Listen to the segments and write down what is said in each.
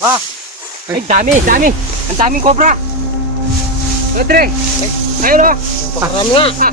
Wah! Ay, dami! Ang daming cobra! Andre! Ayun o! Parami nga.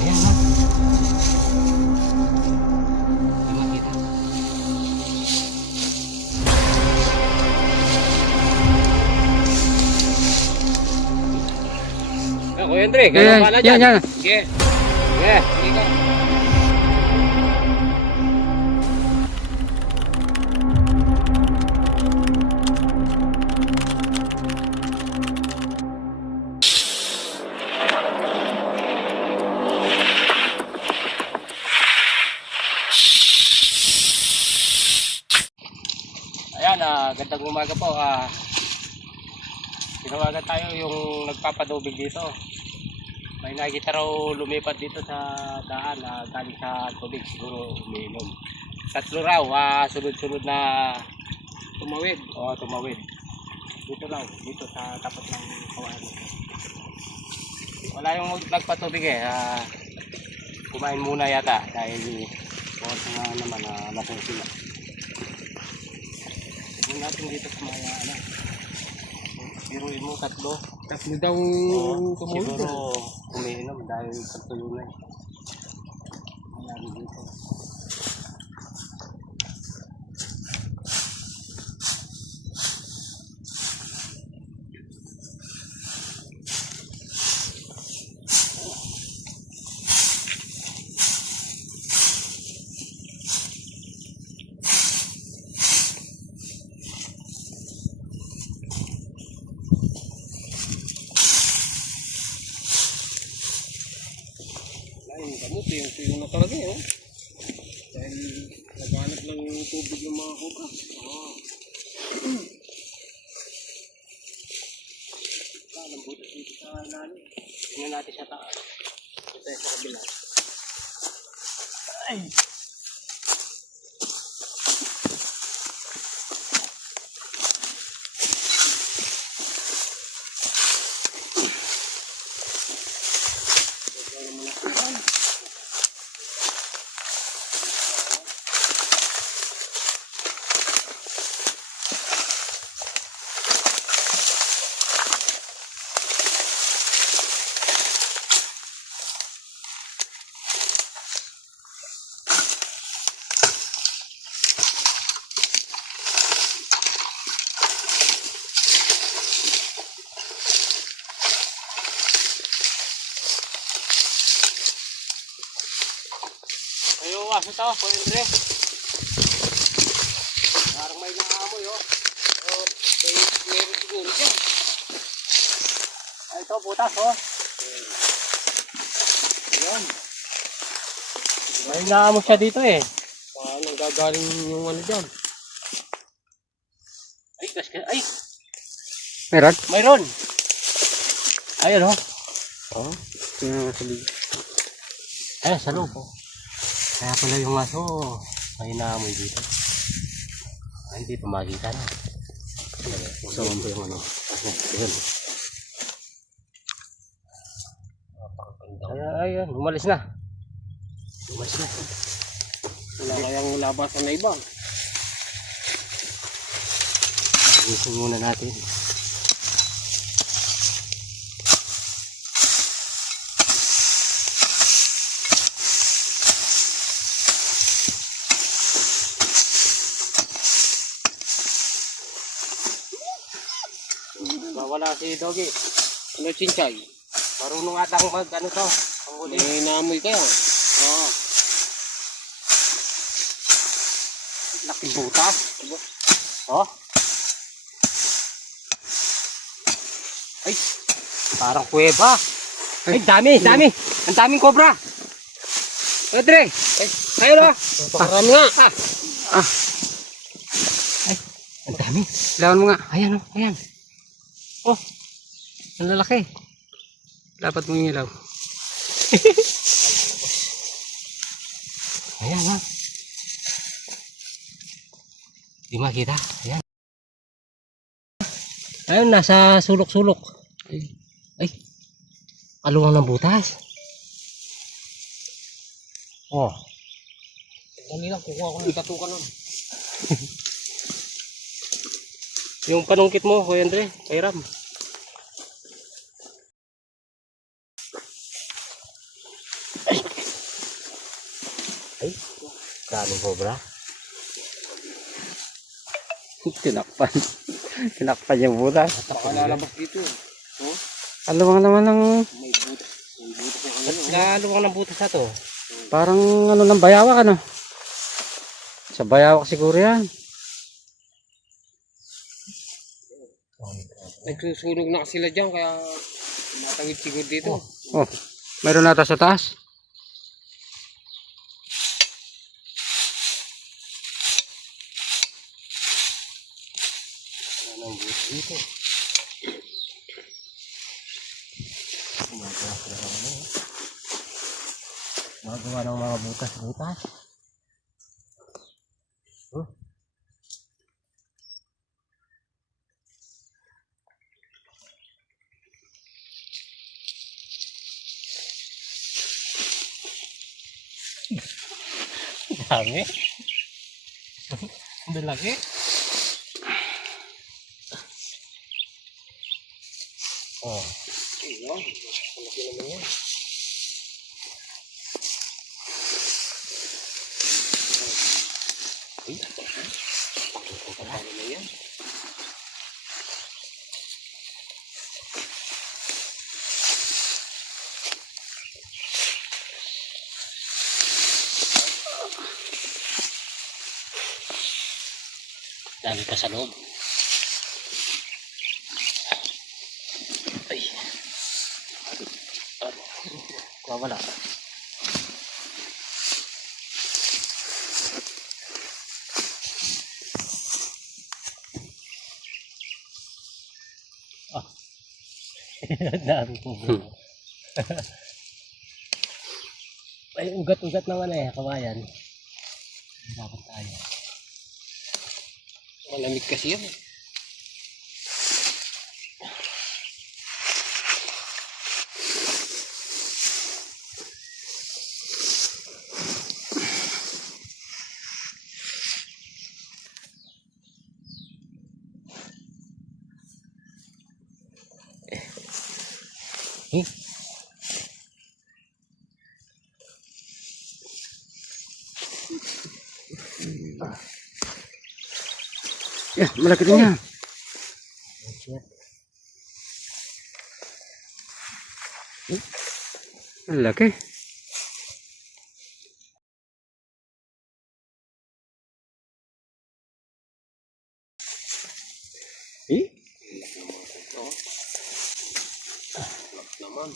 Ayan o. Hindi makita. Kuya Andre, gano'n pala dyan? Yan. Sige. Sige, sige ka. Ayan, gandang umaga po. Tinawagan tayo yung nagpapadubig dito. May nakikita raw lumipat dito sa daan na galing sa tubig, siguro umiinom. Tatlo raw, sunod-sunod na tumawid. Oo, tumawid. Dito raw, dito sa tapat ng kawayan. Wala yung nagpatubig kumain muna yata dahil oras nga naman lasing sila. Tignan natin dito sa mga biruin mo tatlo. Tatlo daw tumulog. Siguro umiinom dahil pagtuyo na Ayan dito. Ay, kamuti yung tuyo na talaga eh. Dahil naghanap ng tubig yung mga cobra. Lambutan dito sa ilalim. Tingnan natin sa taas. Ito tayo sa kabila. Ay! Ito, Kuya Andre. Parang may naamoy, oh. Meron siguro dyan. Ay, ito, butas, oh. Ayan. May naamoy siya dito, eh. Paano gagaling yung ano dyan? Ay! Meron? Mayroon! Ayun, oh. Oo. Tingnan nga sa liga. Ayan, sa loob, oh. Kaya pala yung aso, may naamoy dito. Ay, hindi pa makita na. Usawan pa yung ano. Ayun. Ayan, umalis na. Umalis na. Wala kayang labasan na iba. Ayusin muna natin. Wala si Doggy. Ano chinchay? Marunong atang mag ano to. Ang huli. May naamoy kaya. Oo. Laking butas. Oh. Ay. Parang kuweba. Ay, dami. Ang daming cobra. Andre. Ay, ayun oh. Parami nga. Ay, ang dami. Lawan mo nga. Ayan oh, ayan. Oh, ang lalaki. Dapat mo yung ilaw. Ayan ha. Di makita. Ayan. Ayun, nasa sulok-sulok. Ay. Aluwang ng butas. Oh. Dali lang, kukuha ko ng tatukan nun. Yung panungkit mo, Kuya Andre, kay Ram. Ay, daming cobra. Tinakpan. Tinakpan yung butas. Baka lalabas dito. Oh, Aluwang naman ng... may butas. May butas yung ano. Naluwang ng butas na to. Parang ano ng bayawak ano. Sa bayawak siguro yan. Nagsusunog na sila dyan, kaya matawid siguro dito. Oh, mayroon nata sa taas. Ano ang butas dito? Magawa ng mga butas-butas. Dami. Ang laki. Oh. Ayun, ang laki naman yan. Paano na yan? Dami pa sa loob. Ay. Wala. Ah. Dami po. Ay, ugat-ugat naman eh, kawayan. Dapat tayo. Malamig kasi yan. Yeah, malaki din yan. Ang laki. Naman.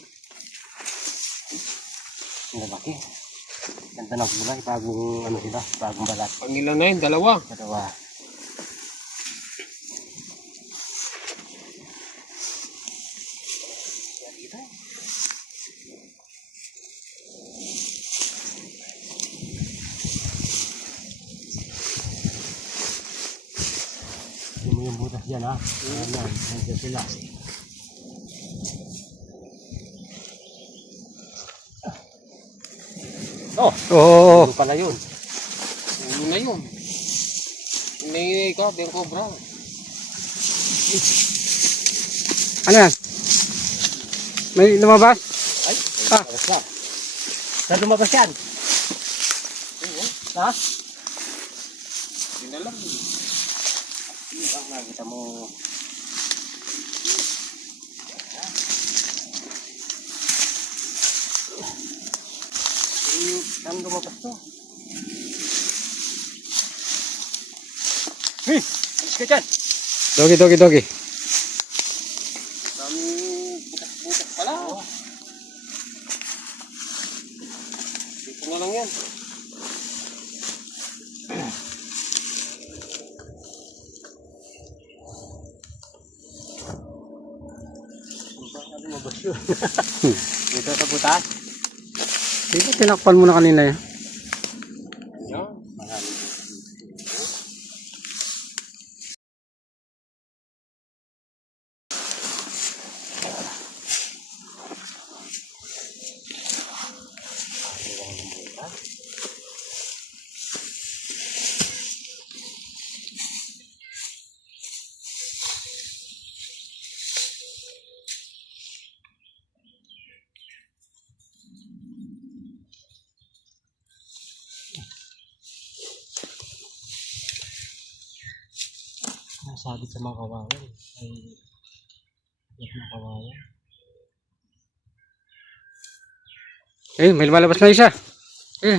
Ang laki. Ganda ng kulay, bagong ano sila, bagong balat. Pangilan na yun, dalawa. Dalawa. Hindi mo yung butas dyan ha. Ayan yan, nandiyan sila. Oh! Oo. Ito pala yun. Ulo na yun. May ikaw, yung cobra. Ano yan? May lumabas? Ay! Ah. Lumabas na. Saan lumabas yan? Ha? Yun na lang. Ang nakita mo. Saan lumabas to? Alis ka dyan! Dogi, dogi, dogi. Daming butas-butas pala. Dito na lang yan. Ano lumabas yun? Dito sa butas? Di ba tinakpan mo na kanina yan? Yan. Maraming sabit sa mga kawayan. Ay, mga kawayan. Eh, may lumalabas na isa. Eh.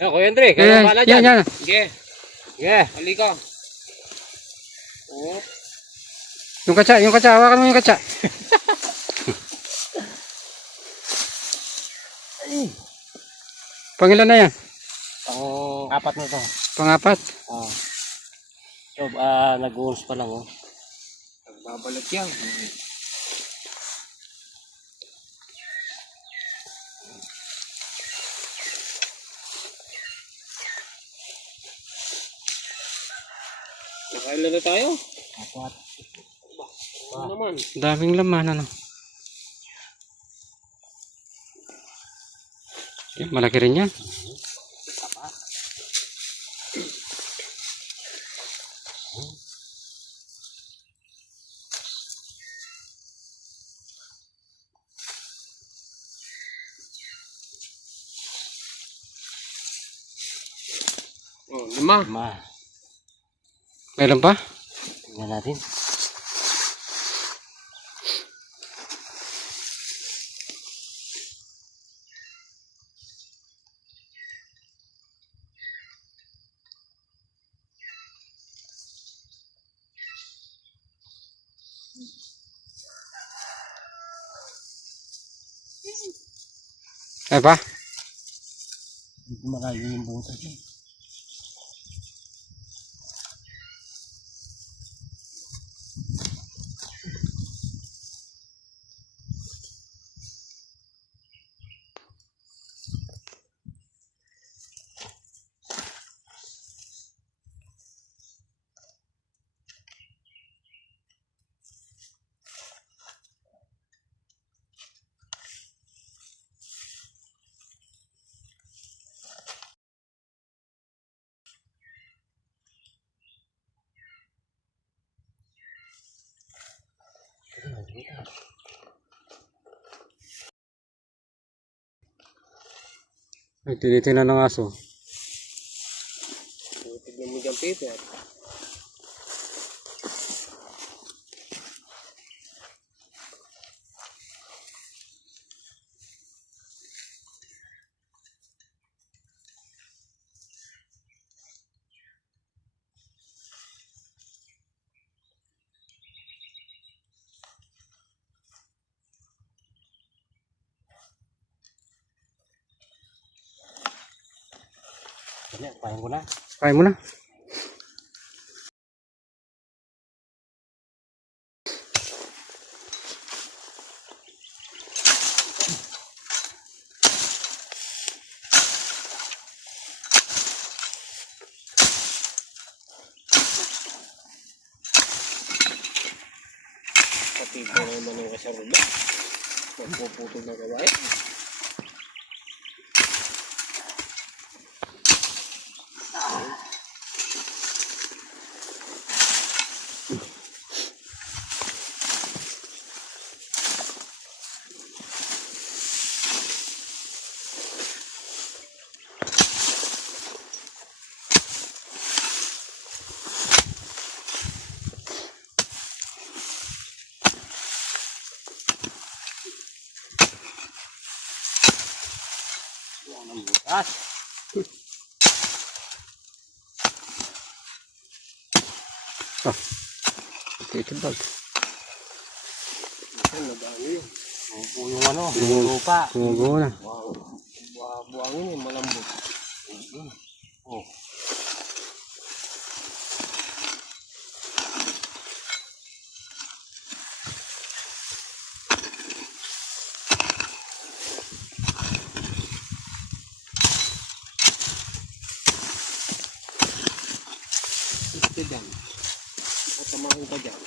Ayun, Kuya Andre, Eh, kaya pala dyan. yan. Sige, Yeah. halika. Oh, Yung katsa, hawakan mo yung katsa. Pangilan na yan? Pang-apat na to. Pangapat? Ah. So, nag-uurs pa lang, oh. nagbabalat yan. Nakailan na tayo? Apat. Ano naman? Daming laman, ano. Yan, malaki rin yan. Oh, 5. Lima. Meron pa? Tingnan natin. Ay pa? Malayo yung butas eh. Ay, tinitingnan ng aso. Tignan mo dyan, Peter. Kaya, pahin ko na. Kaya mo na. Pati ba naman yung kasarula? Magpuputol na gawain. Butas. Titibag. Ay, nadami yun. Upo yung ano, yung lupa. Tumubo na. Wow. Buhangin yun, malambot. Oh. Ito dyan. Patamahin ka dyan.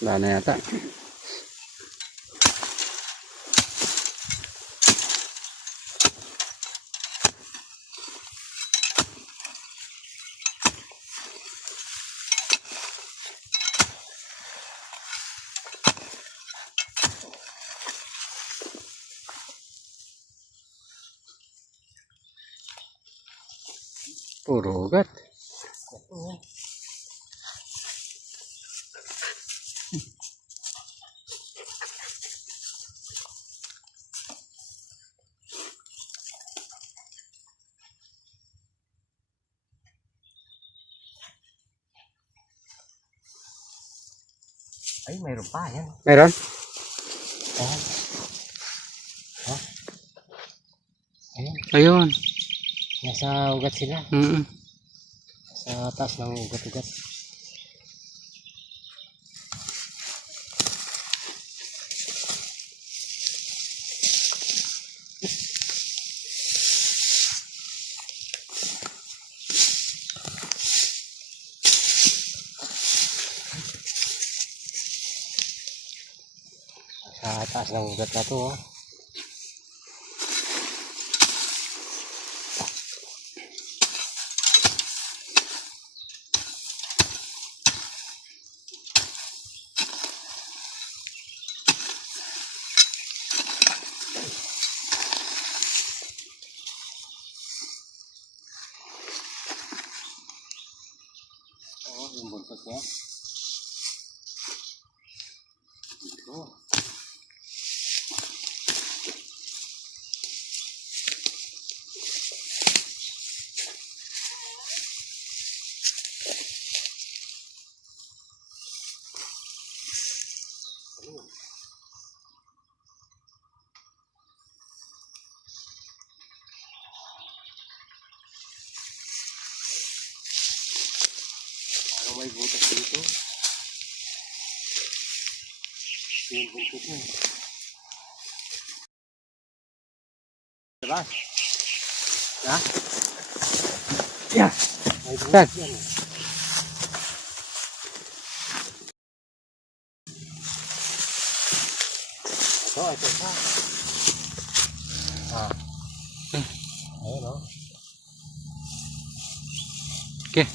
Wala na yata. Puro ugat. Oo. Ay, mayroon pa yan. Meron? Ayan. Ayun, Ayun. nasa ugat sila. Mm. Sa taas ng ugat-ugat. Sa taas ng ugat na to, oh. Oo, yung buntot niya. Ito. Parang may butas dito. Yung buntot niya. Diba? Ha? Yeah. May Saan? butas yan. Ito pa. Ah. Ayun, oh. Okay.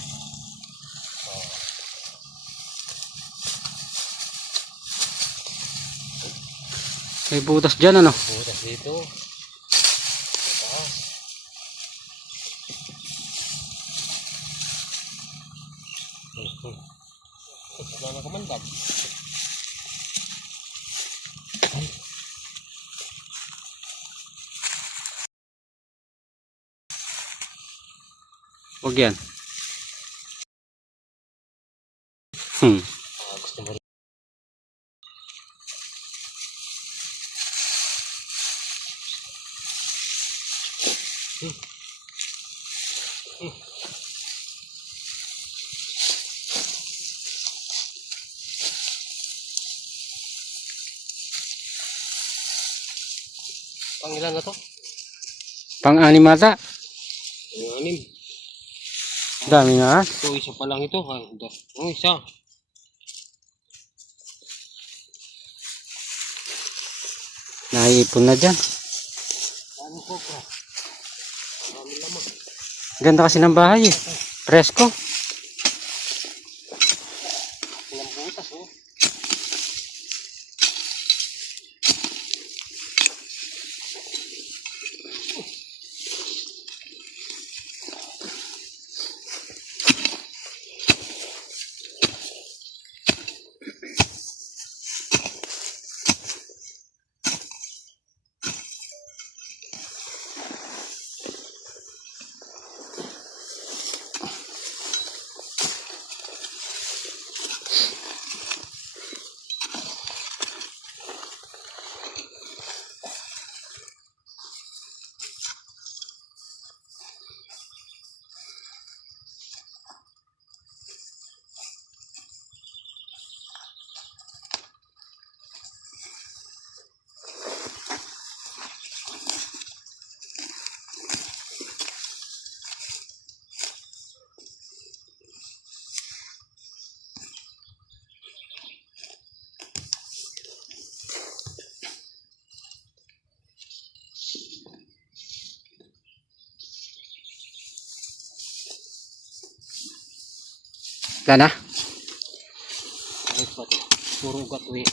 May butas dyan ano? Butas dito. Wala na kamandag. Huwag yan. Gusto mo rin. Pang ilan na to? Pang-anim ata. Yung anim. Dami nga. Ito, isa pa lang ito. Ang isa. Naiipon na dyan. Ano ko pa? Marami lamang. Ganda kasi ng bahay eh. Presko. Ilang butas, oh. Wala na. Ayos pa to. Puro ugat, eh.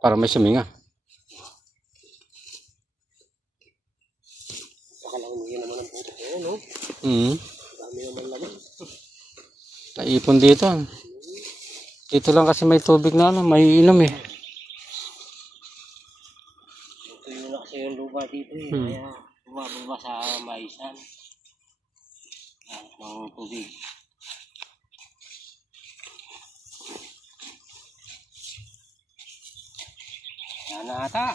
Para may suminga. Pakalangin naman ang puto ko, no? Dami naman laman. Naipon dito. Dito lang kasi may tubig na ano, may inom eh. Ito yun na kasi yung lupa dito eh. Kaya bumababa sa maisan. Ng tubig. Yan na ata.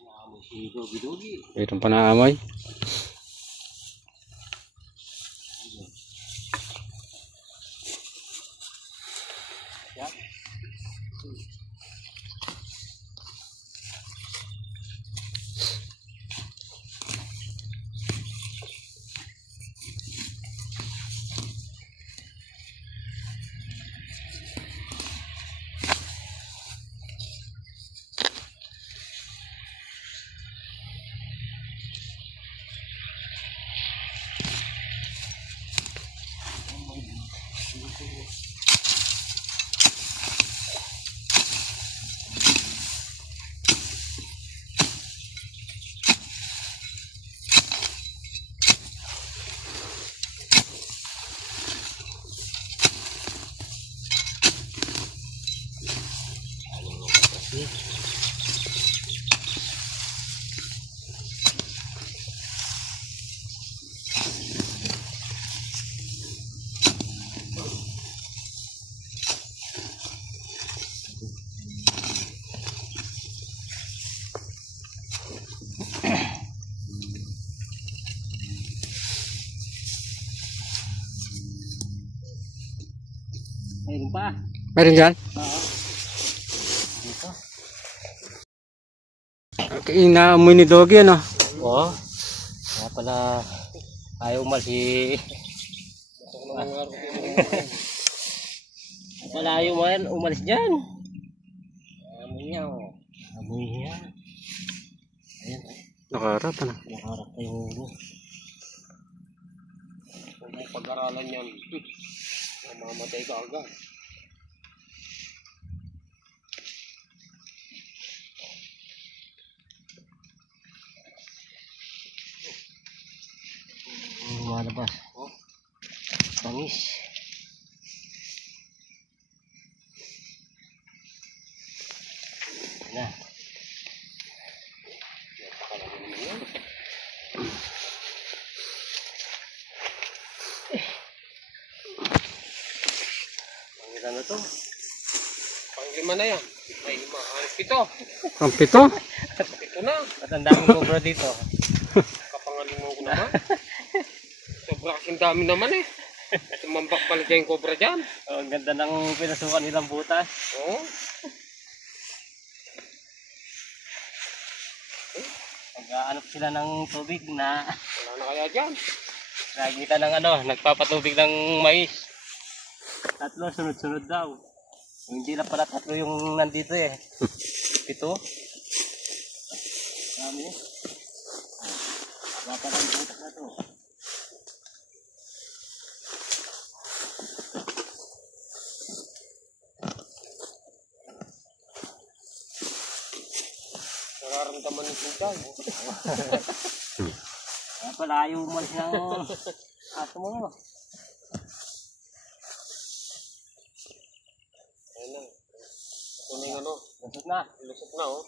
Naamoy si Dogi-Dogi. Mayroon pa naamoy. Yan. Ayun pa. Meron dyan? Oo. Dito. Okay, inaamoy ni Dogi ano? Oo. Kaya pala ayaw umalis Wala ayaw man umalis dyan. Amoy niya o. Amoy niya. Ayun. Nakaharap ano? Nakaharap na yung ulo. Kung may pag-aralan yan, mamamatay ka agad. Lumalabas. Oh. Bangis. Na. Pangilan na to. Panglima na yan. Ay, lima. Pito. Ang pito? Pito na. At ang daming cobra dito. Kapangalima ko naman. Sobra kasing dami naman eh. Tumambak pala dyan yung cobra dyan. Oh, ang ganda ng pinasukan nilang butas. Oo. Nag-aanap sila ng tubig na Wala na kaya dyan. nakikita ng nagpapatubig ng mais. Tatlo, sunod-sunod daw. Hindi na pala tatlo yung nandito eh. 7. Dami. Wala pa lang butas na to. Nararamdaman ng sintay. Kaya pala ayaw umalis ng aso mo. Ayun na. Ito na yung ano. Lusot na. Lusot na oh.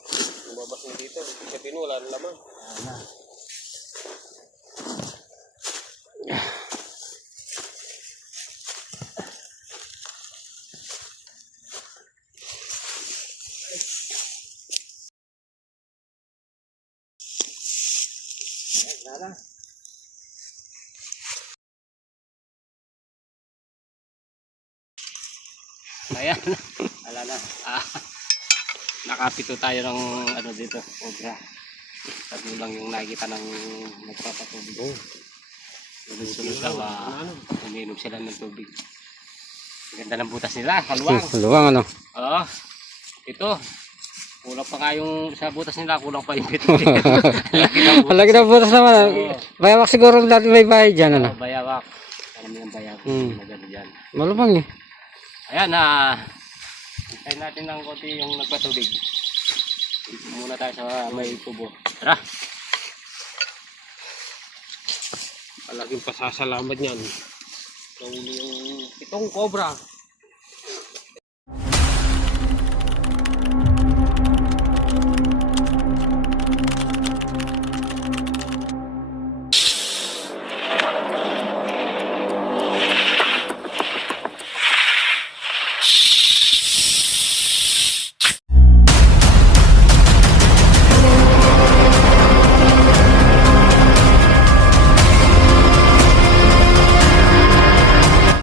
Lumabas na dito. Kasi wala na laman. Ayan na. Wala na. Ayan. Wala na. Nakapito tayo ng dito, cobra. Tatlo lang yung nakikita ng nagpapatubig. Sunod-sunod daw, umiinom sila ng tubig. Ang ganda ng butas nila, kaluwang. Luwang ano? Oo. Ito. Kulang pa nga yung sa butas nila, kulang pa yung pito. Ang laki ng butas naman. Bayawak siguro dati may bahay dyan ano? Bayawak. Alam mo yung bayawak. Maganda dyan. Malubang eh. Ayan, hintayin natin ng konti yung nagpatubig. Dito muna tayo sa may tubo. Tara! Palaging pasasalamat niyan. Nahuli yung pitong cobra.